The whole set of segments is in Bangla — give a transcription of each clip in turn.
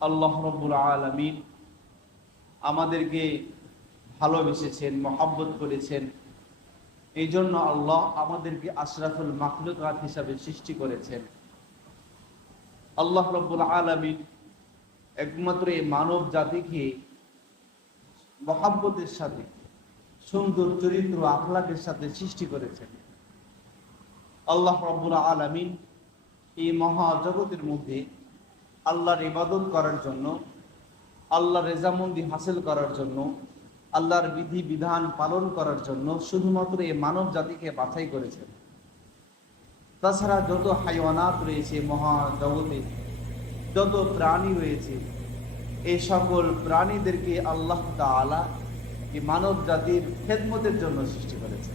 আল্লাহ রব্বুল আলমিন আমাদেরকে ভালোবেসেছেন, মহাব্বত করেছেন। এই জন্য আল্লাহ আমাদেরকে আশরাফুল মাখলুকাত হিসাবে সৃষ্টি করেছেন। আল্লাহ রব্বুল আলমিন একমাত্র এই মানব জাতিকে মহাব্বতের সাথে, সুন্দর চরিত্র আখলাকের সাথে সৃষ্টি করেছেন। আল্লাহ রব্বুল আলমিন এই মহা জগতের মধ্যে আল্লাহর ইবাদত করার জন্য, আল্লাহর রেজামন্দি হাসিল করার জন্য, আল্লাহর বিধি বিধান পালন করার জন্য শুধুমাত্র এই মানব জাতিকে বাছাই করেছেন তাছাড়া যত হাইওয়ানাত রয়েছে মহা জগতে, যত প্রাণী রয়েছে এই সকল প্রাণীদেরকে আল্লাহ তাআলা এই মানব জাতির খেদমতের জন্য সৃষ্টি করেছে।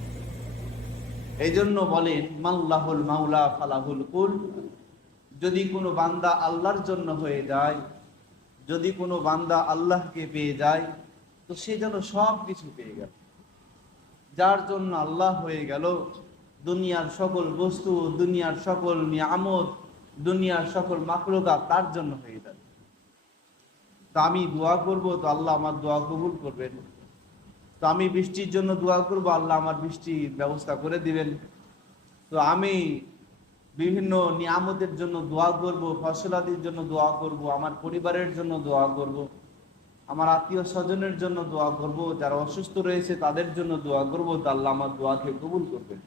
এই জন্য বলেন, মাল্লাহুল মাওলা ফালাহুল কুল। যদি কোনো বান্দা আল্লাহর জন্য হয়ে যায়, যদি কোনো বান্দা আল্লাহকে পেয়ে যায়, তো সে যেন সব কিছু পেয়ে গেল। যার জন্য আল্লাহ হয়ে গেল, দুনিয়ার সকল বস্তু, দুনিয়ার সকল নিয়ামত, দুনিয়ার সকল মাকলুকা তার জন্য হয়ে গেল তো আমি দোয়া করব, তো আল্লাহ আমার দোয়া কবুল করবেন। তো আমি বৃষ্টির জন্য দোয়া করব, আল্লাহ আমার বৃষ্টির ব্যবস্থা করে দিবেন। তো আমি বিভিন্ন নিয়ামতের জন্য দোয়া করব, ফসলাদির জন্য দোয়া করব, আমার পরিবারের জন্য দোয়া করব, আমার আত্মীয় স্বজনের জন্য দোয়া করব, যারা অসুস্থ রয়েছে তাদের জন্য দোয়া করব আল্লাহ আমার দোয়াকে কবুল করবেন।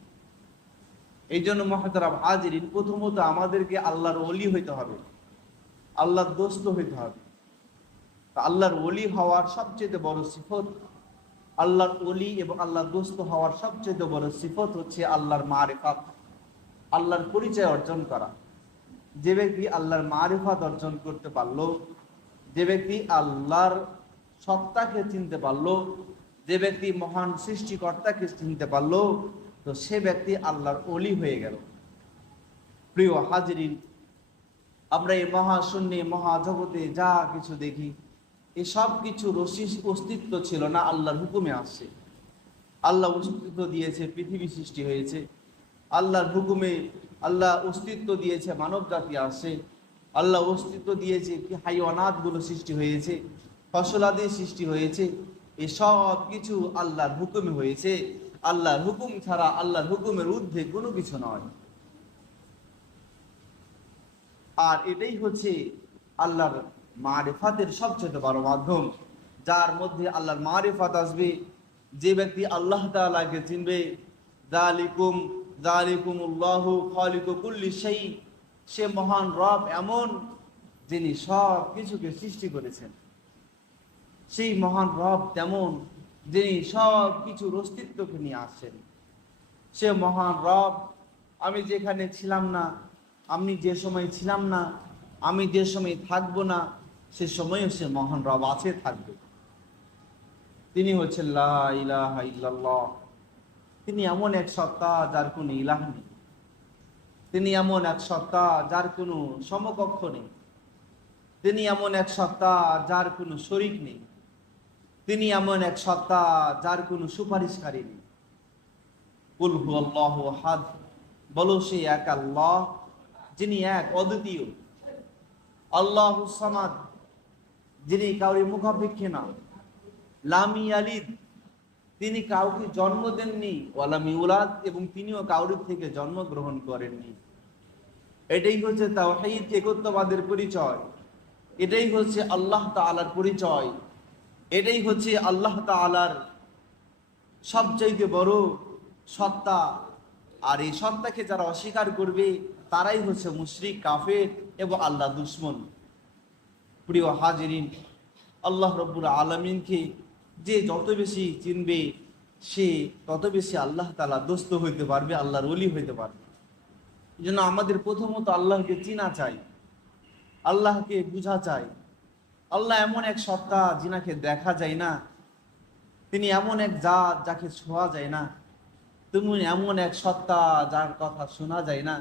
এই জন্য মহাতারাম, হাজিরিন, প্রথমত আমাদেরকে আল্লাহর অলি হইতে হবে, আল্লাহর দোস্ত হইতে হবে। আল্লাহর অলি হওয়ার সবচেয়ে বড় সিফত, আল্লাহর অলি এবং আল্লাহর দোস্ত হওয়ার সবচেয়ে বড় সিফত হচ্ছে আল্লাহর মারেফাত। আল্লাহর পরিচয় অর্জন করা। যে ব্যক্তি আল্লাহর মারিফাত অর্জন করতে পারল, যে ব্যক্তি আল্লাহর সত্তাকে চিনতে পারল, যে ব্যক্তি মহান সৃষ্টিকর্তাকে চিনতে পারল, তো সে ব্যক্তি আল্লাহর অলি হয়ে গেল। প্রিয় হাজিরিন, আমরা এই মহাশূন্যে, মহাজগতে যা কিছু দেখি এই সব কিছুর অস্তিত্ব ছিল না, আল্লাহর হুকুমে আসছে। আল্লাহ অস্তিত্ব দিয়েছে, পৃথিবী সৃষ্টি হয়েছে। আল্লাহর হুকুমে আল্লাহ অস্তিত্ব দিয়েছে মানব জাতি আসে আল্লাহ অস্তিত্ব দিয়েছে কি হাইওয়ানাতগুলো সৃষ্টি হয়েছে, ফসলাদি সৃষ্টি হয়েছে এই সব কিছু আল্লাহর হুকুমে হয়েছে। আল্লাহর হুকুম ছাড়া আল্লাহর হুকুমের ঊর্ধ্বে কোনো কিছু নয়। আর এটাই হচ্ছে আল্লাহর মারেফাতের সবচেয়ে বড় মাধ্যম। যার মধ্যে আল্লাহর মারেফাত আসবে, যে ব্যক্তি আল্লাহ তাআলাকে চিনবে জালিকুম সেই সে মহান রব এমন যিনি সব কিছুকে সৃষ্টি করেছেন। সেই মহান রব তেমন যিনি সব কিছুর অস্তিত্বকে নিয়ে আসেন সে মহান রব, আমি যেখানে ছিলাম না, আমি যে সময় ছিলাম না, আমি যে সময় থাকব না, সে সময়ও সে মহান রব আছে, থাকবে। তিনি হচ্ছেন লা ইলাহা তিনি এমন এক সত্তা যার কোনো ইলাহ নেই। তিনি এমন এক সত্তা যার কোনো সমকক্ষ নেই। তিনি এমন এক সত্তা যার কোনো শরিক নেই। তিনি এমন এক সত্তা যার কোনো সুপারিশকারী নেই। কুলহু আল্লাহ হাদ বলো সে এক আল্লাহ, যিনি এক অদ্বিতীয়। আল্লাহ সামাদ, যিনি কাউরি মুখাপেক্ষে না লামি আলিদ তিনি কাউকে জন্ম দেননি, ওয়ালামি উলাদ এবং তিনিও কাউরির থেকে জন্মগ্রহণ করেননি। এটাই হচ্ছে তাওহীদ, একত্ববাদের পরিচয়। এটাই হচ্ছে আল্লাহ তাআলার পরিচয়। এটাই হচ্ছে আল্লাহ তাআলার সবচাইতে বড় সত্তা। আর এই সত্তাকে যারা অস্বীকার করবে, তারাই হচ্ছে মুশরিক, কাফের এবং আল্লাহ দুশ্মন। প্রিয় হাজিরিন, আল্লাহ রব্বুল আলমিনকে যে যত বেশি চিনবে, সে তত বেশি আল্লাহ তালা দোস্ত হইতে পারবে, আল্লাহর অলি হইতে পারবে। এই জন্য আমাদের প্রথমত আল্লাহকে চিনা চাই, আল্লাহকে বুঝা চাই। আল্লাহ এমন এক সত্তা যিনাকে দেখা যায় না, তিনি এমন এক জাত যাকে ছোঁয়া যায় না তুমি এমন এক সত্তা যার কথা শোনা যায় না,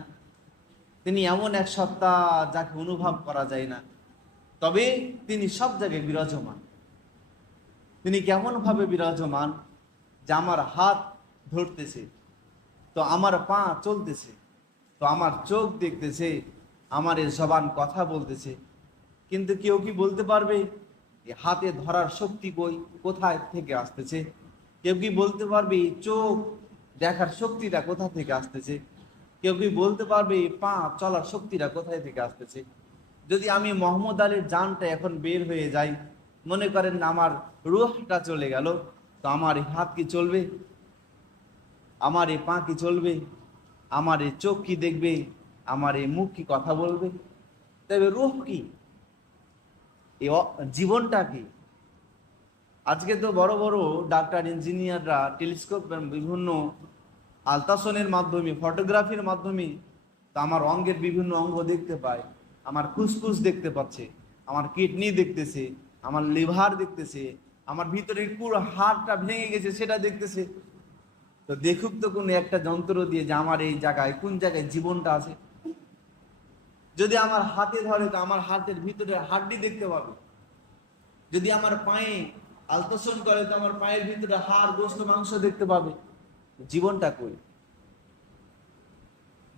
তিনি এমন এক সত্তা যাকে অনুভব করা যায় না। তবে তিনি সব জায়গায় বিরাজমান। তিনি কেমনভাবে বিরাজমান যে আমার হাত ধরতেছে, তো আমার পা চলতেছে, তো আমার চোখ দেখতেছে, আমার এ জবান কথা বলতেছে। কিন্তু কেউ কি বলতে পারবে হাতে ধরার শক্তি কই, কোথায় থেকে আসতেছে? কেউ কি বলতে পারবে চোখ দেখার শক্তিটা কোথা থেকে আসতেছে? কেউ কি বলতে পারবে পা চলার শক্তিটা কোথায় থেকে আসতেছে? যদি আমি মোহাম্মদ আলীর জানটা এখন বের হয়ে যাই, মনে করেন আমার রুহটা চলে গেল। তো আমার এই হাত কি চলবে? আমার এই পা কি চলবে? আমার এই চোখ কি দেখবে? আমার এই মুখ কি কথা বলবে? তবে রুহ কি? এই জীবনটা কি? আজকে তো বড় বড় ডাক্তার, ইঞ্জিনিয়াররা, টেলিস্কোপ বিভিন্ন আলট্রাসনের মাধ্যমে, ফটোগ্রাফির মাধ্যমে তো আমার অঙ্গের বিভিন্ন অঙ্গ দেখতে পায়। আমার ফুসফুস দেখতে পাচ্ছে। আমার কিডনি দেখতেছে। আমার লিভার দেখতেছে। আমার ভিতরের পুরো হাড়টা ভেঙে গেছে, সেটা দেখতেছে। তো দেখুক তো কোনো একটা যন্ত্র দিয়ে যে আমার এই জায়গায়, কোন জায়গায় জীবনটা আছে। যদি আমার হাতে ধরে, তো আমার হাতের ভিতরে হাড্ডি দেখতে পাবে। যদি আমার পায়ে আলতোষণ করে, তো আমার পায়ের ভিতরে হাড়, গোস্ত, মাংস দেখতে পাবে। জীবনটা কই?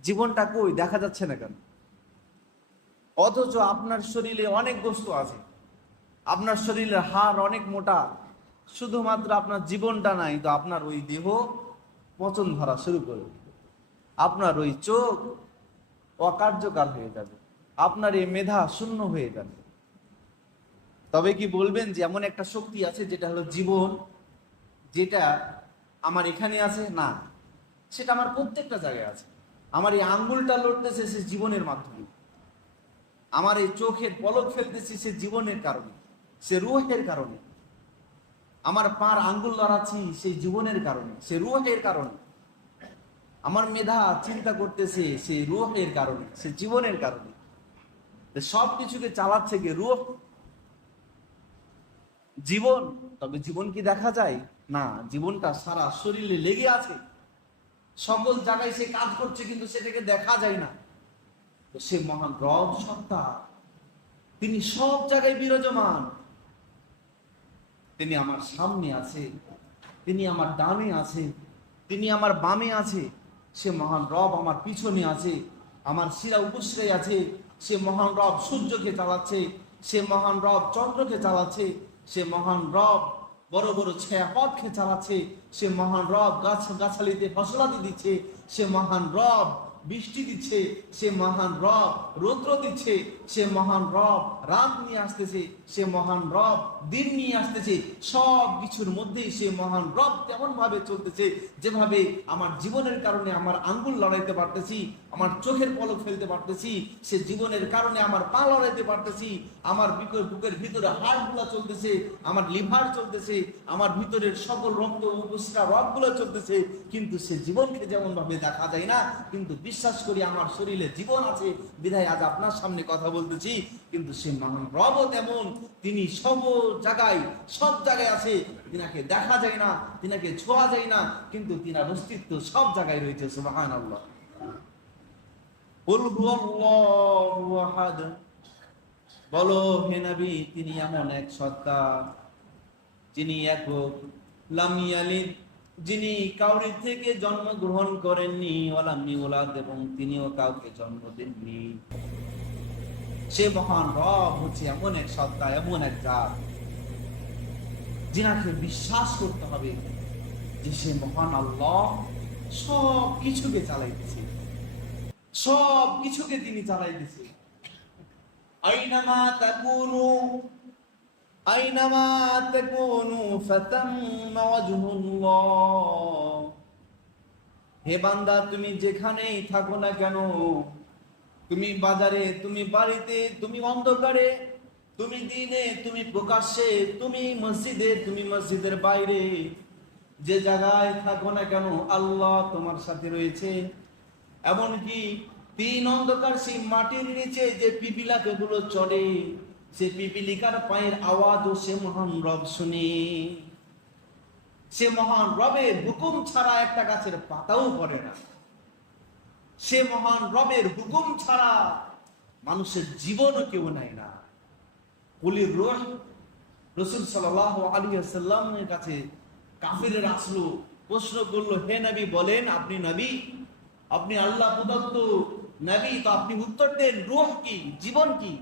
জীবনটা কই? দেখা যাচ্ছে না কেন? অথচ আপনার শরীরে অনেক বস্তু আছে। আপনার শরীরের হাড় অনেক মোটা, শুধুমাত্র আপনার জীবনটা নাই, তো আপনার ওই দেহ পচন ধরা শুরু করবে আপনার ওই চোখ অকার্যকর হয়ে যাবে, আপনার এই মেধা শূন্য হয়ে যাবে। তবে কি বলবেন যে এমন একটা শক্তি আছে যেটা হলো জীবন, যেটা আমার এখানে আছে? না, সেটা আমার প্রত্যেকটা জায়গায় আছে। আমার এই আঙ্গুলটা লড়তেছে সে জীবনের মাধ্যমে। আমার এই চোখের পলক ফেলতেছি সে জীবনের কারণে। সে রুহের কারণে। আমার পার আঙ্গুল লড়াচ্ছি সেই জীবনের কারণে, সে রুহের কারণে। আমার মেধা চিন্তা করতেছে সে রুহের কারণে, সে জীবনের কারণে। সব কিছুকে চালাচ্ছে কি রুহ? জীবন। তবে জীবন কি দেখা যায়? না, জীবনটা সারা শরীরে লেগে আছে। সকল জায়গায় সে কাজ করছে কিন্তু সেটাকে দেখা যায় না। সে মহান রব সত্তা। তিনি সব জায়গায় বিরাজমান। তিনি আমার সামনে আছে, তিনি আমার ডানে আছে, তিনি আমার বামে আছে। সে মহান রব আমার পিছনে আছে, আমার শিরা উপশ্রয় আছে। সে মহান রব সূর্যকে চালাচ্ছে, সে মহান রব চন্দ্রকে চালাচ্ছে, সে মহান রব বড় বড় ছায়া পথকে চালাচ্ছে, সে মহান রব গাছ গাছালিতে ফসলাদি দিচ্ছে, সে মহান রব বৃষ্টি দিচ্ছে, সে মহান রব। রৌদ্র দিচ্ছে, সে মহান রব। রাত নিয়ে আসতেছে, সে মহান রব। দিন নিয়ে আসতেছে, সব কিছুর মধ্যেই সে মহান রব তেমন ভাবে চলতেছে, যেভাবে আমার জীবনের কারণে আমার আঙ্গুল লড়াইতে পারতেছি। আমার চোখের পলক ফেলতে পারতেছি, সে জীবনের কারণে আমার পা লড়াইতে পারতেছি, আমার বুকের ভিতরে হাড়গুলো চলতেছে, আমার লিভার চলতেছে, আমার ভিতরের সকল রক্ত উপসরা রবগুলো চলতেছে, কিন্তু সে জীবনকে যেমন ভাবে দেখা যায় না, কিন্তু বিশ্বাস করি আমার শরীরে জীবন আছে। বিধায় আজ আপনার সামনে কথা বলতেছি, কিন্তু সে মহান রবও তেমন তিনি সব জায়গায় সব জায়গায় আছে, তিনাকে দেখা যায় না, তিনাকে ছোঁয়া যায় না, কিন্তু তিনার অস্তিত্ব সব জায়গায় রয়েছে সুবাহান আল্লাহ বলো, হে নবী, তিনি এমন এক সত্তা যিনি একক লামিয়ালিদ যিনি কাউরি থেকে জন্মগ্রহণ করেননি ওলাদ এবং তিনিও কাউকে জন্ম দেননি। সে মহান রব হচ্ছে এমন এক সত্তা, এমন এক জাত, যিনাকে বিশ্বাস করতে হবে যে সে মহান আল্লাহ সব কিছুকে চালাইতেছে। সব কিছুকে তিনি চালাইতেছে আইনামা তাকুনু আইনামা তাকুনু ফাতাম্মা ওয়াজহুল্লাহ। হে বান্দা, তুমি যেখানেই থাকো না কেন, তুমি বাজারে, তুমি বাড়িতে, তুমি অন্ধকারে, তুমি দিনে, তুমি প্রকাশ্যে, তুমি মসজিদে, তুমি মসজিদের বাইরে, যে জায়গায় থাকো না কেন, আল্লাহ তোমার সাথে রয়েছে। এমনকি তিন অন্ধকার সেই মাটির নিচে যে পিপিলাকে গুলো চড়ে সে পিপিলিকার পায়ের আওয়াজও সে মহান রব শুনে। সে মহান রবের হুকুম ছাড়া একটা গাছের পাতাও পড়ে না। সে মহান রবের হুকুম ছাড়া মানুষের জীবনও কেউ নেয় না। বলির রোহ, রসুল সাল্লাহ আলী সাল্লামের কাছে কাফিরের আসলো, প্রশ্ন করল, হে নবী, বলেন, আপনি নবী? আপনি আল্লাহ প্রদত্ত নবী, তো আপনি উত্তর দেন রোহ কি, জীবন কি?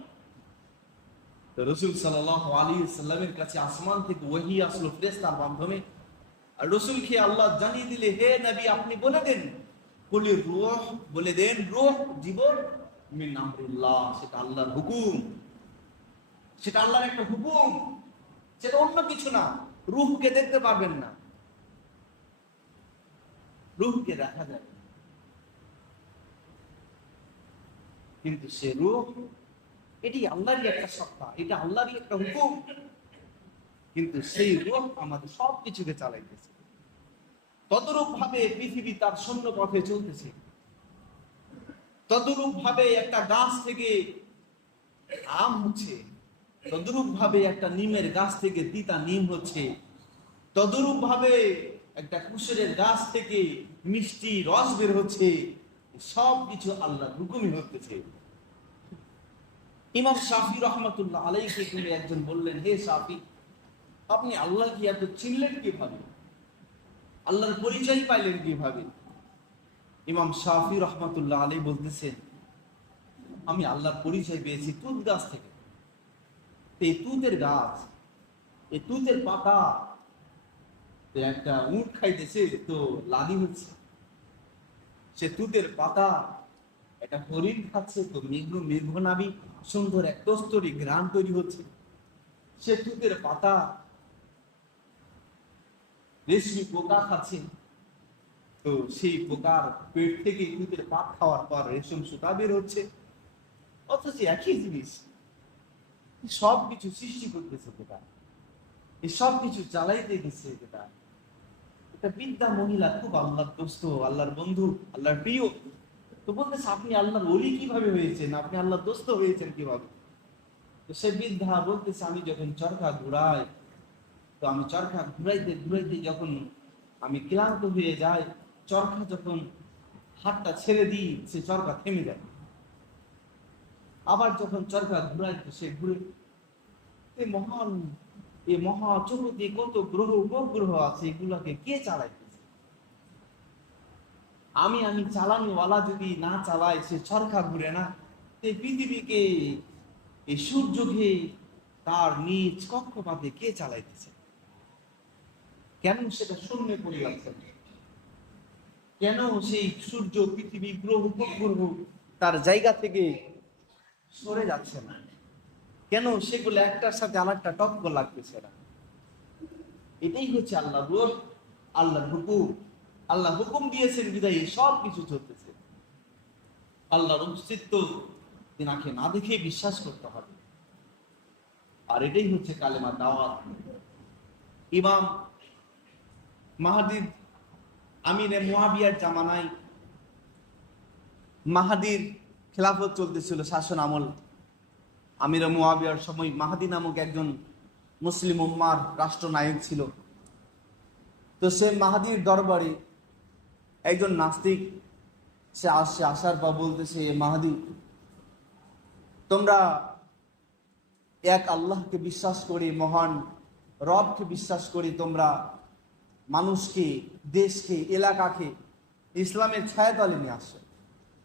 রসুল সাল্লাহ আলী সাল্লামের কাছে আসমান থেকে ওহি আসলো ফেরেস্তার মাধ্যমে। আর রসুলকে আল্লাহ জানিয়ে দিলে, হে নবী, আপনি বলে দেন। বলে রুহ, বলে দেন, রুহ, জীবন সেটা আল্লাহর হুকুম। সেটা আল্লাহর একটা হুকুম। সেটা অন্য কিছু না। রুহকে দেখতে পারবেন না। রুহকে দেখা যায় কিন্তু সে রূপ, এটি আল্লাহরই একটা সত্তা, এটা আল্লাহরই একটা হুকুম। কিন্তু সেই রূপ আমাদের সব কিছুকে চালাইতেছে। তদরূপ ভাবে পৃথিবী তার শূন্য পথে চলতেছে। তদরূপ ভাবে একটা গাছ থেকে আম হচ্ছে। তদরূপ ভাবে একটা নিমের গাছ থেকে তিতা নিম হচ্ছে। তদরূপ ভাবে একটা কুশলের গাছ থেকে মিষ্টি রস বের হচ্ছে। সব কিছু আল্লাহ হুকুমই হতেছে ইমাম শাফি রহমতুল্লাহ আলাইকে তুমি একজন বললেন, হে শাফি, আপনি আল্লাহ কি এত চিনলেন কীভাবে? আল্লাহর পরিচয় পাইলেন কীভাবে? ইমাম শাফি রহমতুল্লাহ আলাই বলতেছেন, আমি আল্লাহর পরিচয় পেয়েছি তুত গাছ থেকে। এই তুতের গাছ এই তুতের পাতা। একটা উট খাইতেছে, তো লাদি হচ্ছে। সে তুতের পাতা, একটা হরিণ খাচ্ছে, তো মেঘ মেঘনাবি সুন্দর এক কস্তরি গ্রাম তৈরি হচ্ছে। সে তুতের পাতা রেশমি পোকা খাচ্ছে। তো সেই পোকার পেট থেকে তুতের পাত খাওয়ার পর রেশম সুতা বের হচ্ছে। অথচ একই জিনিস সব কিছু সৃষ্টি করতেছে পোকা। এই সব কিছু চালাইতে গেছে এটা একটা বিদ্যা মহিলা খুব আল্লাহর দোস্ত আল্লাহর বন্ধু, আল্লাহর প্রিয়। তো বলতেছে, আপনি আল্লাহর অলি কীভাবে হয়েছেন? আপনি আল্লাহর দোস্ত হয়েছেন কীভাবে? তো সে বৃদ্ধা বলতেছে, আমি যখন চরকা ঘুরাই, তো আমি চরকা ঘুরাইতে ঘুরাইতে যখন আমি ক্লান্ত হয়ে যাই চরকা যখন হাতটা ছেড়ে দিই, সে চরকা থেমে যায়। আবার যখন চরকা ঘুরাই, তো সে ঘুরে মহান এই মহা জগতে কত গ্রহ, উপগ্রহ আছে এগুলোকে কে চালাইতেছে? আমি আমি চালানোওয়ালা যদি না চালায়, সে চরকা ঘুরে না। এই পৃথিবীকে, এই সূর্যকে, তার নিজ কক্ষপাতে কে চালাইতেছে? কেন সেটা শূন্যে পড়ে যাচ্ছে? কেন সেই সূর্য, পৃথিবী, গ্রহ, উপগ্রহ তার জায়গা থেকে সরে যাচ্ছে না? কেন সেগুলো একটার সাথে আরেকটা টক্কর লাগতেছে না এটাই হচ্ছে আল্লাহ রূপ, আল্লাহর হুকুম। আল্লাহ হুকুম দিয়েছেন বিদায়ী সব কিছু চলতেছে। আল্লাহর অস্তিত্ব তিনাকে না দেখে বিশ্বাস করতে হবে। আর এটাই হচ্ছে কালেমা দাওয়াত। ইমাম মাহাদির আমিরে মুয়াবিয়ার জামানায় মাহাদির খেলাফত চলতেছিল শাসন আমল। আমির মুয়াবিয়ার সময় মাহাদি নামক একজন মুসলিম উম্মার রাষ্ট্রনায়ক ছিল। তো সে মাহাদির দরবারে একজন নাস্তিক, সে আসছে আসার পর বলতেছে, "এ মাহাদি, তোমরা এক আল্লাহকে বিশ্বাস করে, মহান রবকে বিশ্বাস করে তোমরা মানুষকে, দেশকে, এলাকাকে ইসলামের ছায়া তলে নিয়ে আসছো,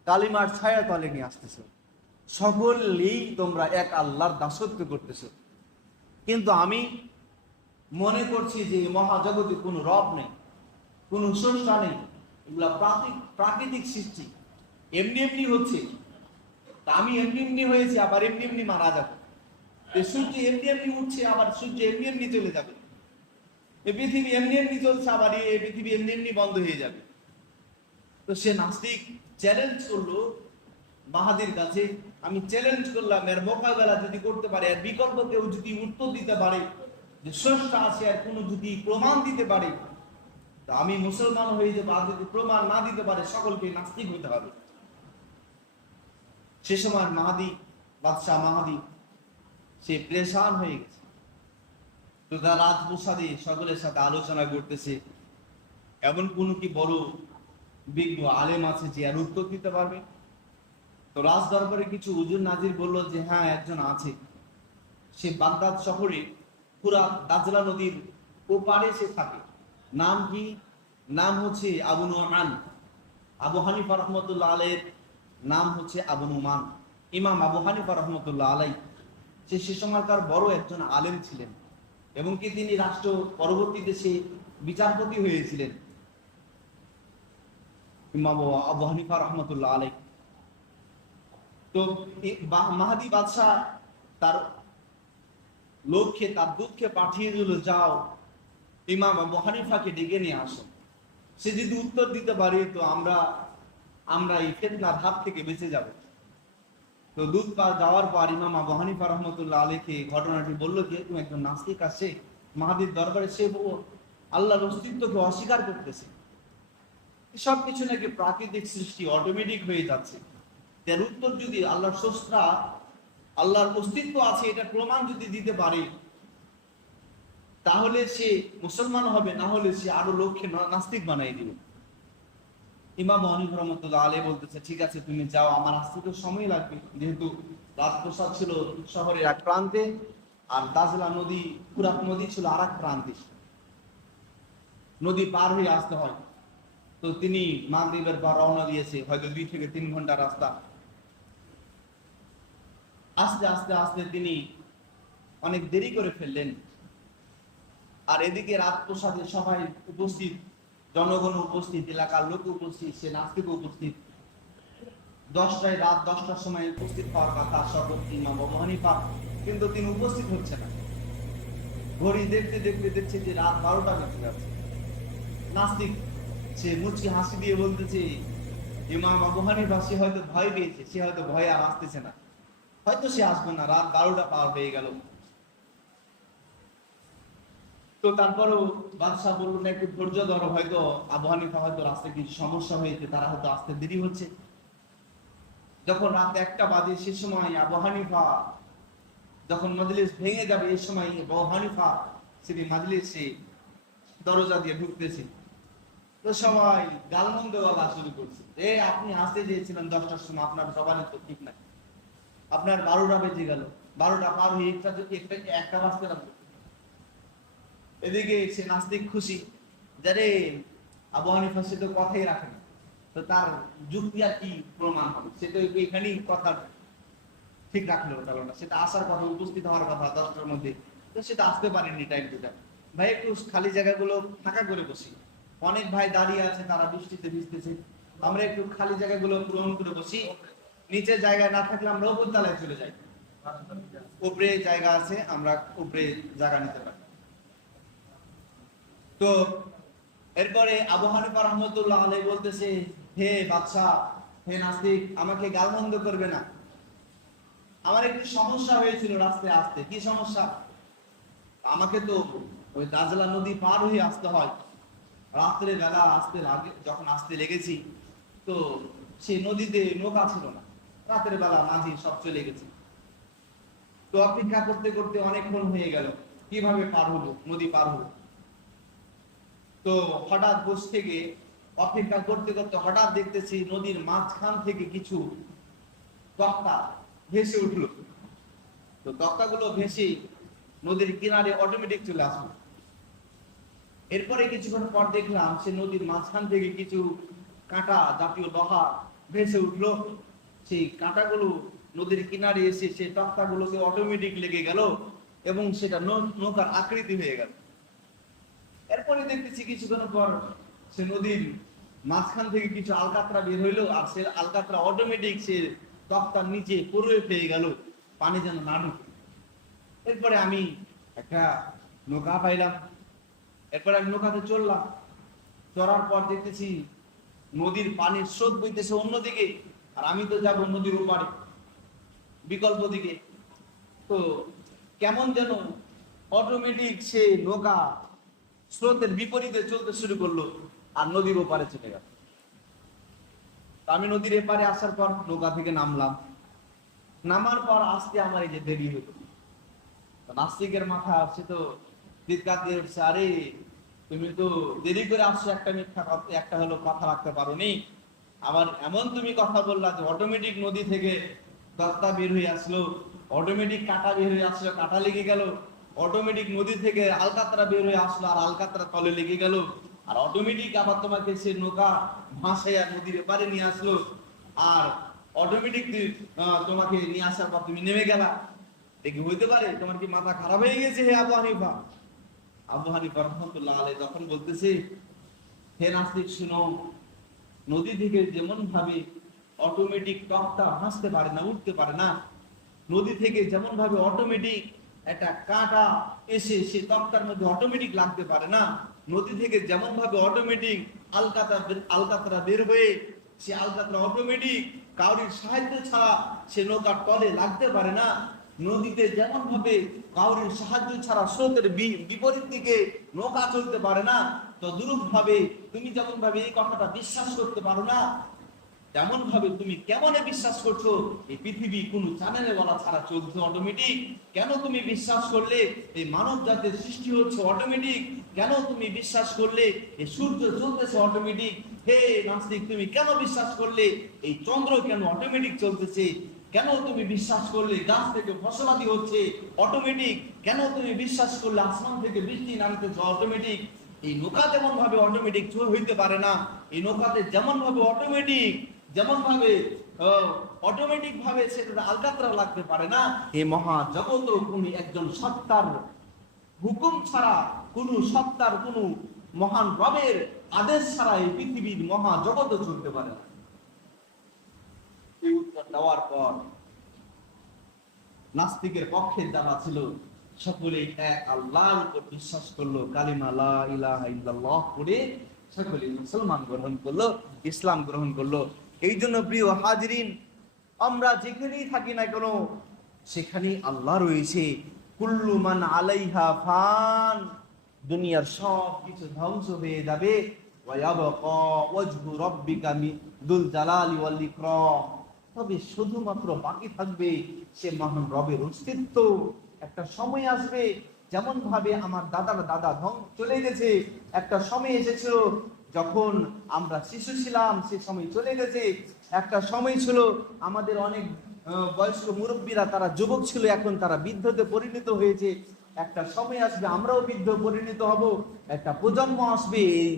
কালিমার ছায়া তলে নিয়ে আসতেছো। সকলেই তোমরা এক আল্লাহর দাসত্ব করতেছো। কিন্তু আমি মনে করছি যে মহাজগতে কোনো রব নেই, কোনো স্রষ্টা নেই, এগুলা প্রাকৃতিক প্রাকৃতিক সৃষ্টি। এমনি এমনি হচ্ছে। আমি এমনি এমনি হয়েছি, আবার এমনি এমনি মারা যাবে। সূর্য এমনি এমনি উঠছে, আবার সূর্য এমনি এমনি চলে যাবে। এই পৃথিবী এমনি এমনি চলছে, আবার এই পৃথিবী এমনি এমনি বন্ধ হয়ে যাবে। তো সে নাস্তিক চ্যালেঞ্জ করল মাহাদির কাছে আমি চ্যালেঞ্জ করলাম, এর মোকাবেলা যদি করতে পারে, এর বিকল্প কেউ যদি উত্তর দিতে পারে, যে স্রষ্টা আছে আর কোনো যদি প্রমাণ দিতে পারে, তা আমি মুসলমান হয়ে যাব, আর যদি প্রমাণ না দিতে পারে, সকলকে নাস্তিক হতে হবে। সে সময় মাহাদি, বাদশাহ মাহাদি, সে প্রেশান হয়ে গেছে। তো তার রাজপ্রসাদে সকলের সাথে আলোচনা করতেছে। এমন কোনো কি বড় বিজ্ঞ আলেম আছে যে আর উত্তর দিতে পারবে? তো রাজ দরবারে কিছু উজুর নাজির বলল যে হ্যাঁ একজন আছে। সে বাগদাদ শহরে পুরা দাজলা নদীর ওপারে সে থাকে। নাম কি? নাম হচ্ছে আবু নোমান। আবু হানিফা রহমতুল্লাহ আলের নাম হচ্ছে আবু নুমান। ইমাম আবু হানিফা রহমতুল্লাহ আলাই সে সে সময়কার বড় একজন আলেম ছিলেন এবং কি তিনি রাষ্ট্র পরবর্তী দেশে বিচারপতি হয়েছিলেন। ইমাম আবু হানিফা রহমতুল্লাহ আলাই তো মাহাদি বাদশাহ তার লোককে, তার দুঃখে পাঠিয়ে দিল, যাও। ইমাম আবু হানিফাকে ডেকে নিয়ে আসো। সে যদি উত্তর দিতে পারি, তো আমরা আমরা এই ফেতনার হাত থেকে বেঁচে যাব। তো দুধ পা যাওয়ার পর ইমাম আবু হানিফা রহমতুল্লাহ আলীকে ঘটনাটি বলল যে, তুমি একজন নাস্তিক আছে মাহাদির দরবারে সে আল্লাহর অস্তিত্বকে অস্বীকার করতেছে। সব কিছু নাকি প্রাকৃতিক সৃষ্টি, অটোমেটিক হয়ে যাচ্ছে। তার উত্তর যদি আল্লাহর স্রষ্টা আল্লাহর অস্তিত্ব আছে, এটা প্রমাণ যদি দিতে পারে, তাহলে সে মুসলমান হবে, না হলে সে আরও লোককে নাস্তিক বানাই দিবে। ইমাম অনিফ রহমতুল্লাহ আলী বলতেছে, ঠিক আছে, তুমি যাও, আমার আসতে তো সময় লাগবে। যেহেতু রাজপ্রসাদ ছিল শহরের এক প্রান্তে, আর দাজলা নদী, পুরাত নদী ছিল আর এক প্রান্তে। নদী পার হয়ে আসতে হয়। তো তিনি মাগরিবের পর রওনা দিয়েছে, হয়তো দুই থেকে তিন ঘণ্টা রাস্তা। আস্তে আস্তে আস্তে তিনি অনেক দেরি করে ফেললেন। আর এদিকে রাত প্রসাদে সবাই উপস্থিত, জনগণ উপস্থিত, এলাকার লোক উপস্থিত, সে নাস্তিক উপস্থিত। দশটায় রাত দশটার সময় উপস্থিত হওয়ার কথা ইমাম আবু কিন্তু তিনি উপস্থিত হচ্ছে না। ঘড়ি দেখতে দেখতে দেখছে যে রাত বারোটা বেজে যাচ্ছে। নাস্তিক, সে মুচকি হাসি দিয়ে বলতেছে, ইমাম আবু হানিফা, সে হয়তো ভয় পেয়েছে, সে হয়তো ভয়ে আর আসতেছে না। হয়তো সে আসবে না, রাত বারোটা পার হয়ে গেল। তো তারপরেও বাদশাহ বলল, না, একটু ধৈর্য ধরো, হয়তো আবু হয়তো রাস্তায় কিছু সমস্যা হয়েছে, তারা হয়তো আসতে দেরি হচ্ছে। যখন রাত একটা বাজে, সে সময় আবু হানিফা যখন মজলিস ভেঙে যাবে, এই সময় আবু তিনি মজলিসে দরজা দিয়ে ঢুকতেছে। তো সবাই গালমন্দ বলা শুরু করছে। এ, আপনি আসতে চেয়েছিলেন দশটার সময়, আপনার জবানে তো ঠিক নাই। আপনার বারোটা বেজে গেল। বারোটা পার হয়ে একটা একটা বাজতে লাগল। এদিকে সে নাস্তিক খুশি। যারে আবু হানিফা সে তো কথাই রাখে না। তো তার যুক্তি আর কি প্রমাণ হবে? সে তো এখানেই কথা ঠিক রাখল গেল না সেটা আসার কথা, উপস্থিত হওয়ার কথা দশটার মধ্যে। তো সেটা আসতে পারেনি টাইম টু টাইম ভাই, একটু খালি জায়গাগুলো ফাঁকা করে বসি। অনেক ভাই দাঁড়িয়ে আছে, তারা বৃষ্টিতে ভিজতেছে। আমরা একটু খালি জায়গাগুলো পূরণ করে বসি। নিচে জায়গায় না থাকলে আমরা উপর তলায় চলে যাই। উপরে জায়গা আছে, আমরা উপরে জায়গা নিতে পারি। তো এরপরে আবু হানিফা রহমতুল্লাহ আলাই বলতেছে, হে বাদশাহ, হে নাস্তিক, আমাকে গালমন্দ করবে না। আমার একটু সমস্যা হয়েছিল রাস্তায় আসতে। কি সমস্যা? আমাকে তো ওই দাজলা নদী পার হয়ে আসতে হয়। রাত্রে বেলা আসতে লাগে, যখন আসতে লেগেছি, তো সেই নদীতে নৌকা ছিল না। রাতের বেলা মাঝি সব চলে গেছে। তো অপেক্ষা করতে করতে অনেকক্ষণ হয়ে গেল। কীভাবে পার হলো? নদী পার হলো। তো হঠাৎ বসে থেকে অপেক্ষা করতে করতে হঠাৎ দেখতেছি নদীর মাঝখান থেকে কিছু তক্তা ভেসে উঠল। তো তক্তাগুলো ভেসে নদীর কিনারে অটোমেটিক চলে আসলো। এরপরে কিছুক্ষণ পর দেখলাম সে নদীর মাঝখান থেকে কিছু কাঁটা জাতীয় লোহা ভেসে উঠল। সেই কাঁটাগুলো নদীর কিনারে এসে সেই তক্তাগুলোকে অটোমেটিক লেগে গেল এবং সেটা নৌকার আকৃতি হয়ে গেল। এরপরে দেখতেছি কিছুক্ষণ পর সে নদীর মাঝখান থেকে কিছু আলকাতরা বের হইল আর সে আলকাতরা অটোমেটিক সে তক্তার নিচে পড়ে পেয়ে গেল, পানি যেন না ঢুকে। এরপরে আমি একটা নৌকা পাইলাম। এরপরে আমি নৌকাতে চললাম চড়ার পর দেখতেছি নদীর পানির স্রোত বইতেছে অন্যদিকে। আর আমি তো যাব নদীর ওপারে, বিকল্প দিকে। তো কেমন যেন অটোমেটিক সে নৌকা স্রোতের বিপরীতে চলতে শুরু করল আর নদীর ওপারে চলে গেল। আমি নদীর এপারে আসার পর নৌকা থেকে নামলাম। নামার পর আসতে আমার এই যে দেরি হলো। তো নাস্তিকের মাথা, সে তো আরে, তুমি তো দেরি করে আসছো, একটা মিথ্যা একটা হলো কথা রাখতে পারোনি। আবার এমন তুমি কথা বললা যে অটোমেটিক নদী থেকে দত্তা বের হয়ে আসলো অটোমেটিক কাটা বের হয়ে আসলো, কাটা লেগে গেল। অটোমেটিক নদী থেকে আলকাতরা বের হয়ে আসলো আর আলকাতরা তলে লেগে গেল। আর অটোমেটিক আবার তোমাকে সে নৌকা ভাসাইয়া নদীর এপারে নিয়ে আসলো। আর অটোমেটিক তোমাকে নিয়ে আসার পর তুমি নেমে গেলা। দেখি হইতে পারে, তোমার কি মাথা খারাপ হয়ে গেছে হে আবু হানিফা? আবু হানিফা রহমতুল্লাহ আলাই তখন বলতেছে, হে নাস্তিক, শুনো নদী থেকে যেমন ভাবে অটোমেটিক টকটা ভাসতে পারে না, উঠতে পারে না, নদী থেকে যেমন ভাবে অটোমেটিক একটা কাঁটা এসে সে তক্তার মধ্যে অটোমেটিক লাগতে পারে না, নদী থেকে যেমন ভাবে অটোমেটিক আলকাতা আলকাতরা বের হয়ে সে আলকাতরা অটোমেটিক কাউরির সাহায্য ছাড়া সে নৌকার তলে লাগতে পারে না, নদীতে যেমন ভাবে কাউরির সাহায্য ছাড়া স্রোতের বিপরীত দিকে নৌকা চলতে পারে না তদ্রুপ ভাবে তুমি যেমন ভাবে এই কথাটা বিশ্বাস করতে পারো না তেমন ভাবে তুমি কেমনে বিশ্বাস করছ? এই পৃথিবী কোন চ্যানেলে বলা ছাড়া চলছে অটোমেটিক কেন তুমি বিশ্বাস করলে এই মানব জাতির সৃষ্টি হচ্ছে অটোমেটিক কেন তুমি বিশ্বাস করলে এই সূর্য চলতেছে অটোমেটিক হে নাস্তিক, তুমি কেন বিশ্বাস করলে এই চন্দ্র কেন অটোমেটিক চলতেছে? কেন তুমি বিশ্বাস করলে গাছ থেকে ফসলাদি হচ্ছে অটোমেটিক কেন তুমি বিশ্বাস করলে আসমান থেকে বৃষ্টি নামতেছে অটোমেটিক এই নৌকা যেমন ভাবে অটোমেটিক হইতে পারে না। এই নৌকাতে যেমন ভাবে অটোমেটিক যেমন ভাবে অটোমেটিক ভাবে সেটা আলকাতরা লাগতে পারে না, এই মহা জগৎ কোন একজন সত্তার হুকুম ছাড়া কোন সত্তার কোন মহান রবের আদেশ ছাড়া এই পৃথিবীর মহা জগৎ চলতে পারে না। এই উত্তর দেওয়ার পর নাস্তিকের পক্ষে যারা ছিল সকলে এক আল্লাহর উপর বিশ্বাস করল, কালিমা লা ইলাহা সকলে মুসলমান গ্রহণ করল, ইসলাম গ্রহণ করল। এই জন্য প্রিয় হাজরিন, আমরা যেখানেই থাকি না কেন, সেখানেই আল্লাহ রয়েছে। কুল্লু মান আলাইহা ফান, দুনিয়ার সব কিছু ধ্বংস হয়ে যাবে। তবে শুধুমাত্র বাকি থাকবে সে মহান রবের অস্তিত্ব। একটা সময় আসবে যেমন ভাবে আমার দাদার দাদা ধন চলে গেছে। একটা সময় এসেছিল যখন আমরা শিশু ছিলাম, সে সময় চলে গেছে। একটা সময় ছিল আমাদের অনেক বয়স্ক মুরব্বীরা, তারা যুবক ছিল, এখন তারা বৃদ্ধতে পরিণত হয়েছে। একটা সময় আসবে, আমরাও বৃদ্ধ পরিণত হব। একটা প্রজন্ম আসবে, এই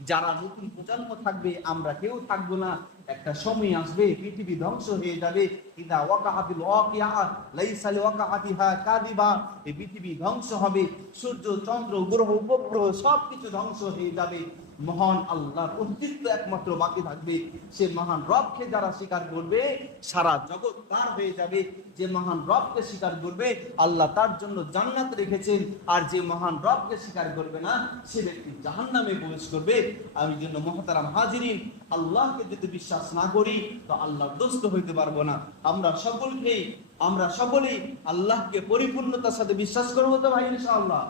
যারা নতুন প্রজন্ম থাকবে, আমরা কেউ থাকব না। একটা সময় আসবে, পৃথিবী ধ্বংস হয়ে যাবে। এই পৃথিবী ধ্বংস হবে, সূর্য, চন্দ্র, গ্রহ, উপগ্রহ সবকিছু ধ্বংস হয়ে যাবে। মহান আল্লাহর অস্তিত্ব একমাত্র বাকি থাকবে। সে মহান রবকে যারা স্বীকার করবে, সারা জগৎ তার হয়ে যাবে। যে মহান রবকে স্বীকার করবে, আল্লাহ তার জন্য জান্নাত রেখেছেন। আর যে মহান রবকে স্বীকার করবে না, সে ব্যক্তি জাহান্নামে প্রবেশ করবে। আমি জন্য মহতারাম হাজিরিন, আল্লাহকে যদি বিশ্বাস না করি, তো আল্লাহর দোস্ত হইতে পারব না। আমরা সকলকেই, আমরা সকলেই আল্লাহকে পরিপূর্ণতার সাথে বিশ্বাস করব তো ভাই, ইনশাআল্লাহ।